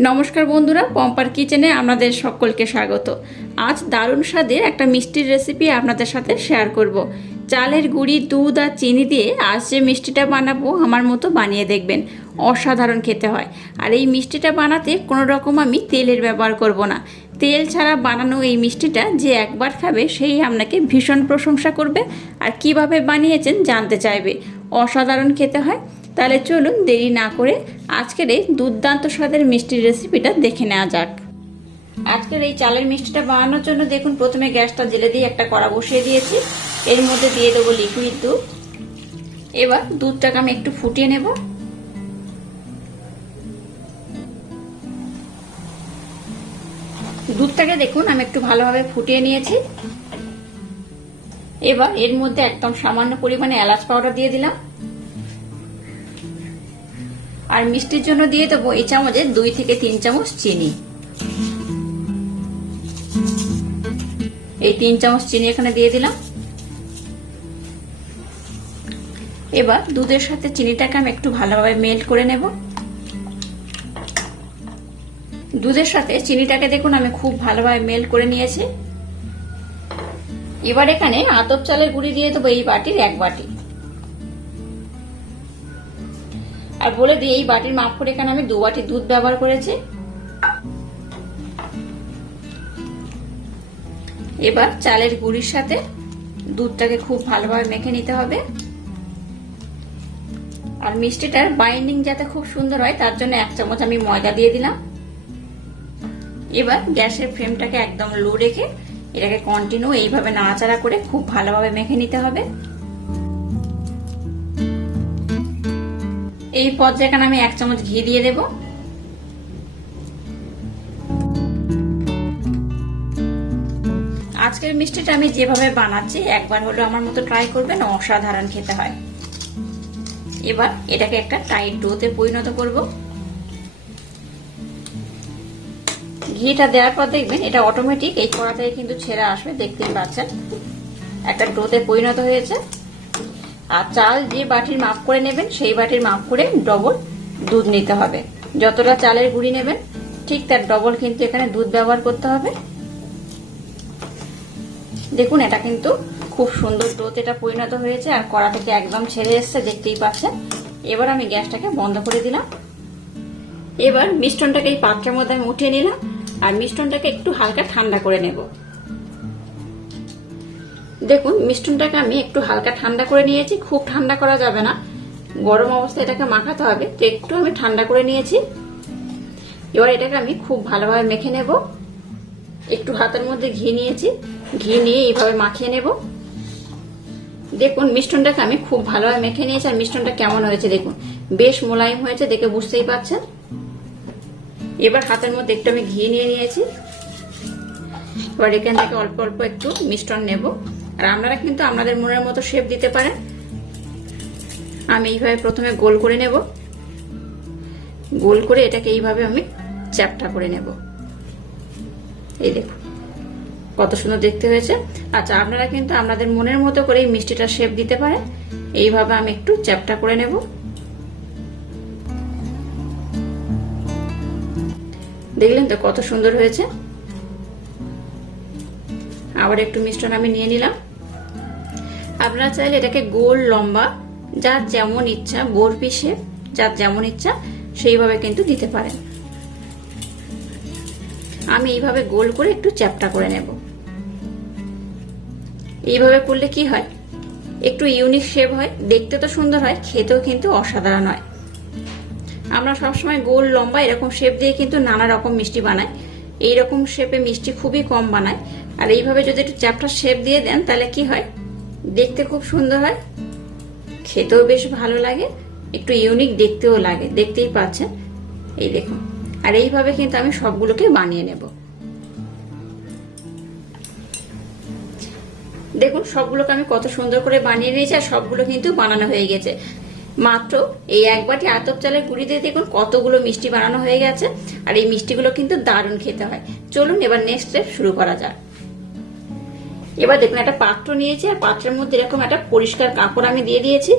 নমস্কার বন্ধুরা, পম্পার কিচেনে আপনাদের সকলকে স্বাগত। আজ দারুণ স্বাদের একটা মিষ্টির রেসিপি আপনাদের সাথে শেয়ার করব। চালের গুঁড়ি, দুধ আর চিনি দিয়ে আজ যে মিষ্টিটা বানাবো আমার মতো বানিয়ে দেখবেন। অসাধারণ খেতে হয়। আর এই মিষ্টিটা বানাতে কোনো রকম আমি তেলের ব্যবহার করব না। তেল ছাড়া বানানো এই মিষ্টিটা যে একবার খাবে, সেই আপনাকে ভীষণ প্রশংসা করবে। আর কীভাবে বানিয়েছেন জানতে চাইবে। অসাধারণ খেতে হয়। তাহলে চলুন দেরি না করে আজকের এই দুর্দান্ত স্বাদের মিষ্টির রেসিপিটা দেখে নেওয়া যাক। আজকের এই চালের মিষ্টিটা বানানোর জন্য দেখুন প্রথমে গ্যাসটা জেলে দিয়ে একটা কড়া বসিয়ে দিয়েছি। এর মধ্যে দিয়ে দেবো লিকুইড দুধ। এবার দুধটাকে আমি একটু ফুটিয়ে নেব। দুধটাকে দেখুন আমি একটু ভালোভাবে ফুটিয়ে নিয়েছি। এবার এর মধ্যে একদম সামান্য পরিমাণে এলাচ পাউডার দিয়ে দিলাম। আর মিষ্টির জন্য দিয়ে দেবো এই চামচে দুই থেকে তিন চামচ চিনি। এই তিন চামচ চিনি এখানে দিয়ে দিলাম। এবার দুধের সাথে চিনিটাকে আমি একটু ভালোভাবে মেল্ট করে নেব। দুধের সাথে চিনিটাকে দেখুন, আমি খুব ভালোভাবে মেল্ট করে নিয়েছি। এবার এখানে আতপ চালের গুঁড়ি দিয়ে দেবো এই বাটির এক বাটি। আর বলে দিই, এই বাটির মাপ করে এখানে আমি দু বাটি দুধ ব্যবহার করেছি। এবার চালের গুঁড়ির সাথে দুধটাকে খুব ভালোভাবে মেখে নিতে হবে। আর মিষ্টিটার বাইন্ডিং যাতে খুব সুন্দর হয়, তার জন্য এক চামচ আমি ময়দা দিয়ে দিলাম। এবার গ্যাসের ফ্লেমটাকে একদম লো রেখে এটাকে কন্টিনিউ এইভাবে নাড়াচাড়া করে খুব ভালোভাবে মেখে নিতে হবে। এই পর্যায়ে এখানে আমি এক চামচ ঘি দিয়ে দেব। আজকের মিষ্টিটা আমি যেভাবে বানাচ্ছি, একবার হলো আমার মতো ট্রাই করবেন, অসাধারণ খেতে হয়। এবার এটাকে একটা টাইট ডোতে পরিণত করব। ঘিটা দেওয়ার পর দেখবেন এটা অটোমেটিক এই কড়া কিন্তু ছেড়ে আসবে, দেখতেই পাচ্ছেন। একটা ডোতে পরিণত হয়েছে। আর চাল যে বাটির মাপ করে নেবেন, সেই বাটির মাপ করে ডবল দুধ নিতে হবে। যতটা চালের গুঁড়ি নেবেন, ঠিক তার ডবল কিন্তু এখানে দুধ ব্যবহার করতে হবে। দেখুন, এটা কিন্তু খুব সুন্দর ডোত এটা পরিণত হয়েছে আর কড়া থেকে একদম ছেড়ে এসছে, দেখতেই পাচ্ছেন। এবার আমি গ্যাসটাকে বন্ধ করে দিলাম। এবার মিষ্টনটাকে এই পাত্রের মধ্যে আমি উঠিয়ে নিলাম আর মিষ্টনটাকে একটু হালকা ঠান্ডা করে নেব। দেখুন মিষ্টনটাকে আমি একটু হালকা ঠান্ডা করে নিয়েছি, খুব ঠান্ডা করা যাবে না। গরম অবস্থায় এটাকে মাখাতে হবে, তো একটু আমি ঠান্ডা করে নিয়েছি। এবার এটাকে আমি খুব ভালোভাবে মেখে নেব। একটু হাতের মধ্যে ঘি নিয়েছি, ঘি নিয়ে এইভাবে মাখিয়ে নেব। দেখুন মিষ্টনটাকে আমি খুব ভালোভাবে মেখে নিয়েছি, আর মিষ্টনটা কেমন হয়েছে দেখুন। বেশ মোলায়েম হয়েছে, দেখে বুঝতেই পারছেন এবার হাতের মধ্যে একটু আমি ঘি নিয়ে নিয়েছি। এবার এখান থেকে অল্প অল্প একটু মিষ্টন নেব। আর আপনারা কিন্তু আপনাদের মনের মতো শেপ দিতে পারেন। আমি এইভাবে প্রথমে গোল করে নেব। গোল করে এটাকে এইভাবে আমি চ্যাপটা করে নেব। এই দেখুন, কত সুন্দর দেখতে হয়েছে। আচ্ছা আপনারা কিন্তু আপনাদের মনের মতো করে এই মিষ্টিটা শেপ দিতে পারেন। এইভাবে আমি একটু চ্যাপটা করে নেব। দেখলেন তো কত সুন্দর হয়েছে। আবার একটু মিষ্টন আমি নিয়ে নিলাম। আপনারা চাইলে এটাকে গোল লম্বা, যার যেমন ইচ্ছা বোর পিসে, যার যেমন ইচ্ছা, সেইভাবে কিন্তু দিতে পারেন। আমি এইভাবে গোল করে একটু চ্যাপটা করে নেব। এইভাবে করলে কি হয়? একটু ইউনিক শেপ হয়, দেখতে তো সুন্দর হয়, খেতেও কিন্তু অসাধারণ হয়। আমরা সবসময় গোল, লম্বা এরকম শেপ দিয়ে কিন্তু নানা রকম মিষ্টি বানাই। এইরকম শেপে মিষ্টি খুবই কম বানায় আর এইভাবে যদি একটু চ্যাপটা শেপ দিয়ে দেন, তাহলে কি হয়? দেখতে খুব সুন্দর হয়। খেতেও বেশ ভালো লাগে। একটু ইউনিক দেখতেও লাগে। দেখতেই পাচ্ছেন। এই দেখুন। আর এইভাবে কিন্তু আমি সবগুলোকে বানিয়ে নেব। দেখুন, সবগুলোকে আমি কত সুন্দর করে বানিয়ে নিয়েছি আর সবগুলো কিন্তু বানানো হয়ে গেছে। মাত্র এই এক বাটি আতপ চালের গুঁড়ি দিয়ে দেখুন কতগুলো মিষ্টি বানানো হয়ে গেছে। আর এই মিষ্টিগুলো কিন্তু দারুণ খেতে হয়। চলুন এবার নেক্সট স্টেপ শুরু করা যাক। এবার দেখুন, একটা পাত্র নিয়েছি, আর পাত্রের মধ্যে এরকম একটা পরিষ্কার কাপড় আমি দিয়ে দিয়েছি।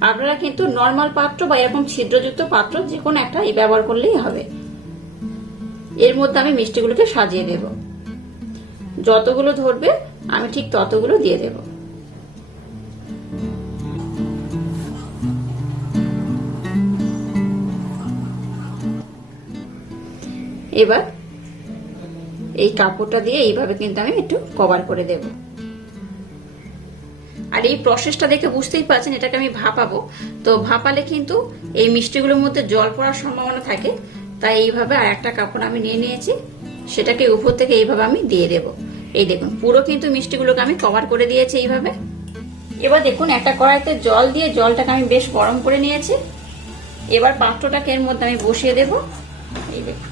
আপনারা কিন্তু নর্মাল পাত্র বা এরকম ছিদ্রযুক্ত পাত্র যে কোনো একটা ব্যবহার করলেই হবে। এর মধ্যে আমি মিষ্টিগুলোকে সাজিয়ে দেব। যতগুলো ধরবে, আমি ঠিক ততগুলো দিয়ে দেব। এবার এই কাপড়টা দিয়ে এইভাবে কিন্তু আমি একটু কভার করে দেব। আর এই প্রসেসটা দেখে বুঝতেই পারছেন, এটাকে আমি ভাপাবো। তো ভাপালে কিন্তু এই মিষ্টিগুলোর মধ্যে জল পড়ার সম্ভাবনা থাকে, তাই এইভাবে আর একটা কাপড় আমি নিয়ে নিয়েছি, সেটাকে উপর থেকে এইভাবে আমি দিয়ে দেব। এই দেখুন, পুরো কিন্তু মিষ্টিগুলোকে আমি কভার করে দিয়েছি এইভাবে। এবার দেখুন, একটা কড়াইতে জল দিয়ে জলটাকে আমি বেশ গরম করে নিয়েছি। এবার পাত্রটাকে এর মধ্যে আমি বসিয়ে দেব। এই দেখুন,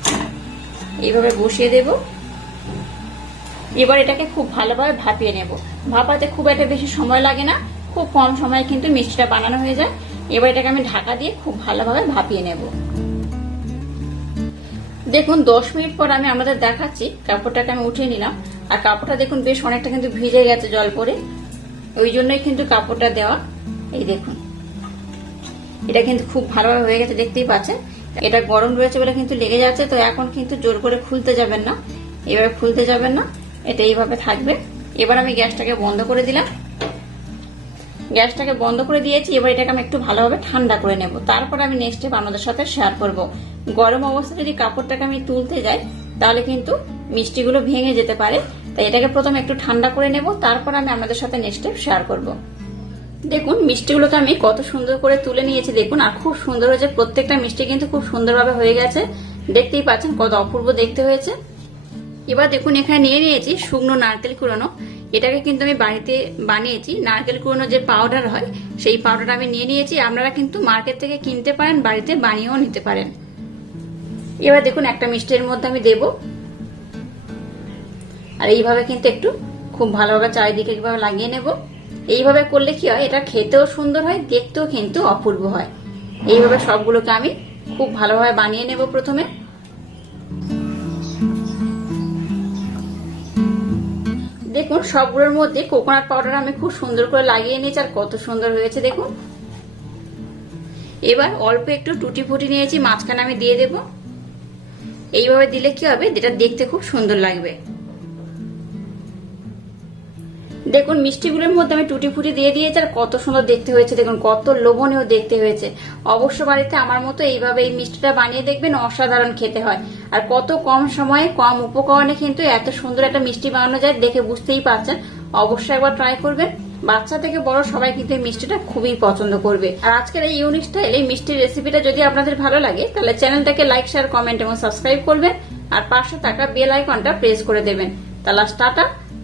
এইভাবে বসিয়ে দেব। এবার এটাকে খুব ভালোভাবে ভাপিয়ে নেব। ভাপাতে খুব একটা বেশি সময় লাগে না, খুব কম সময়ে কিন্তু মিষ্টিটা বানানো হয়ে যায়। এবার এটাকে আমি ঢাকা দিয়ে খুব ভালোভাবে ভাপিয়ে নেব। দেখুন, দশ মিনিট পর আমি আমাদের দেখাচ্ছি, কাপড়টাকে আমি উঠিয়ে নিলাম। আর কাপড়টা দেখুন, বেশ অনেকটা কিন্তু ভিজে গেছে জল পরে। ওই জন্যই কিন্তু কাপড়টা দেওয়া। এই দেখুন, এটা কিন্তু খুব ভালোভাবে হয়ে গেছে, দেখতেই পাচ্ছেন। এটা গরম রয়েছে বলে কিন্তু লেগে যাচ্ছে, তো এখন কিন্তু জোর করে খুলতে যাবেন না। এবার খুলতে যাবেন না। এটা এইভাবে থাকবে। এবার আমি গ্যাসটাকে বন্ধ করে দিলাম। গ্যাসটাকে বন্ধ করে দিয়েছি। এবার এটাকে আমি একটু ভালোভাবে ঠান্ডা করে নেব। তারপর আমি নেক্সট স্টেপ আপনাদের সাথে শেয়ার করব। গরম অবস্থায় যদি কাপড়টাকে আমি তুলতে যাই, তাহলে কিন্তু মিষ্টিগুলো ভেঙে যেতে পারে। তাই এটাকে প্রথমে একটু ঠান্ডা করে নেব। তারপর আমি আপনাদের সাথে নেক্সট স্টেপ শেয়ার করব। দেখুন, মিষ্টিগুলোকে আমি কত সুন্দর করে তুলে নিয়েছি। দেখুন, আর খুব সুন্দর হয়েছে। প্রত্যেকটা মিষ্টি কিন্তু খুব সুন্দরভাবে হয়ে গেছে। দেখতেই পাচ্ছেন, কত অপূর্ব দেখতে হয়েছে। এবার দেখুন, এখানে নিয়ে নিয়েছি শুকনো নারকেল কুড়ানো। এটাকে কিন্তু আমি বাড়িতে বানিয়েছি। নারকেল কুড়ানো যে পাউডার হয়, সেই পাউডার আমি নিয়ে নিয়েছি। আপনারা কিন্তু মার্কেট থেকে কিনতে পারেন, বাড়িতে বানিয়েও নিতে পারেন। এবার দেখুন, একটা মিষ্টির মধ্যে আমি দেব। আর এইভাবে কিন্তু একটু খুব ভালোভাবে চারিদিকে এইভাবে লাগিয়ে নেব। এইভাবে করলে কি হয়, এটা খেতেও সুন্দর হয়, দেখতেও কিন্তু অপূর্ব হয়। এইভাবে সবগুলোকে আমি খুব ভালোভাবে বানিয়ে নেব প্রথমে। দেখুন, সবগুলোর মধ্যে কোকোনাট পাউডার আমি খুব সুন্দর করে লাগিয়ে নিয়েছি আর কত সুন্দর হয়েছে, দেখুন। এবার অল্প একটু টুটি ফুটি নিয়েছি, মাঝখানে আমি দিয়ে দেব। এইভাবে দিলে কি হবে? যেটা দেখতে খুব সুন্দর লাগবে। দেখুন, মিষ্টিগুলোর মধ্যে আমি টুটি ফুটি দিয়ে দিয়েছি, আর কত সুন্দর দেখতে হয়েছে। দেখুন, কত লোভনীয় দেখতে হয়েছে। অবশ্য বাড়িতে আমার মতো এইভাবে এই মিষ্টিটা বানিয়ে দেখবেন, অসাধারণ খেতে হয়। আর কত কম সময়ে, কম উপকরণে কিন্তু এত সুন্দর একটা মিষ্টি বানানো যায়, দেখে বুঝতেই পারছেন। অবশ্যই একবার ট্রাই করবেন। বাচ্চা থেকে বড় সবাই কিন্তু এই মিষ্টিটা খুবই পছন্দ করবে। আর আজকের এই ইউনিক স্টাইল এই মিষ্টির রেসিপিটা যদি আপনাদের ভালো লাগে, তাহলে চ্যানেলটাকে লাইক শেয়ার কমেন্ট এবং সাবস্ক্রাইব করবেন। আর পাশে থাকা বেল আইকনটা প্রেস করে দেবেন। তাহলে টাটা।